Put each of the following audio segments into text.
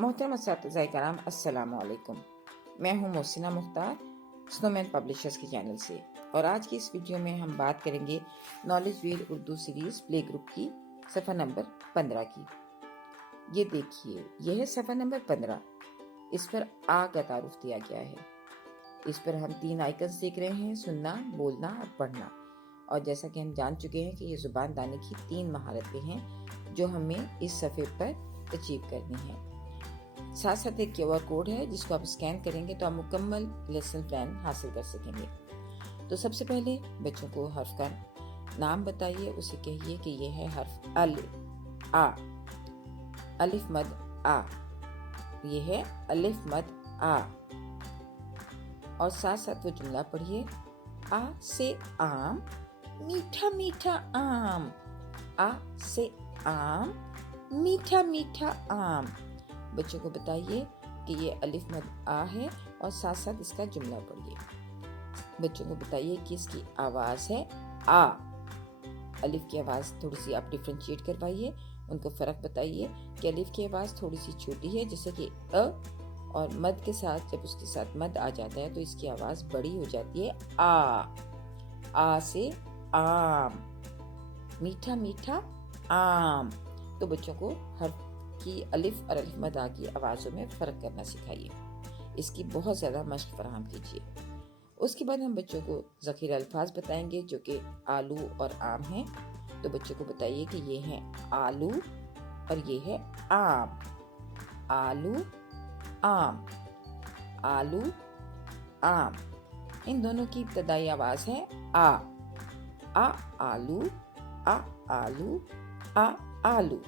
मोहतरम असातिज़ा कराम अस्सलाम वालेकुम। मैं हूँ मोहसिना मुख्तार स्नोमैन पब्लिशर्स के चैनल से, और आज की इस वीडियो में हम बात करेंगे नॉलेज वीर उर्दू सीरीज़ प्ले ग्रुप की सफ़ा नंबर 15 की। ये देखिए, यह है सफ़ा नंबर 15। इस पर आ का तारुफ दिया गया है। इस पर हम 3 आइकन्स देख रहे हैं: सुनना, बोलना और पढ़ना। और जैसा कि हम जान चुके हैं कि ये ज़ुबान दानी की 3 महारतें हैं जो हमें इस सफ़े पर अचीव करनी है। साथ साथ एक QR कोड है जिसको आप स्कैन करेंगे तो आप मुकम्मल लेसन प्लान हासिल कर सकेंगे। तो सबसे पहले बच्चों को हर्फ का नाम बताइए, उसे कहिए कि यह है हर्फ आ, अलिफ मद आ, ये है अलिफ मद आ। और साथ साथ वो जुमला पढ़िए: आ से आम, मीठा मीठा आम। आ से आम, मीठा मीठा आम। बच्चों को बताइए कि ये अलिफ मद आ है और साथ साथ इसका जुमला पढ़िए। बच्चों को बताइए कि इसकी आवाज़ है आ। अलिफ की आवाज़ थोड़ी सी आप डिफ्रेंशिएट करवाइए, उनको फ़र्क बताइए कि अलिफ की आवाज़ थोड़ी सी छोटी है जैसे कि अ, और मद के साथ जब उसके साथ मद आ जाता है तो इसकी आवाज़ बड़ी हो जाती है आ से आम, मीठा मीठा आम। तो बच्चों को हर की अलिफ और अलिफ मद आ की आवाज़ों में फ़र्क करना सिखाइए। इसकी बहुत ज़्यादा मश्क फराहम कीजिए। उसके बाद हम बच्चों को ज़ख़ीरा अल्फाज बताएंगे जो कि आलू और आम हैं। तो बच्चों को बताइए कि ये है आलू और ये है आम। आलू आम, आलू आम। इन दोनों की इब्तदाई आवाज़ है आ आलू, आ आलू, आ आलू।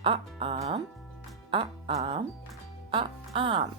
आ आम, आ आम, आ आम।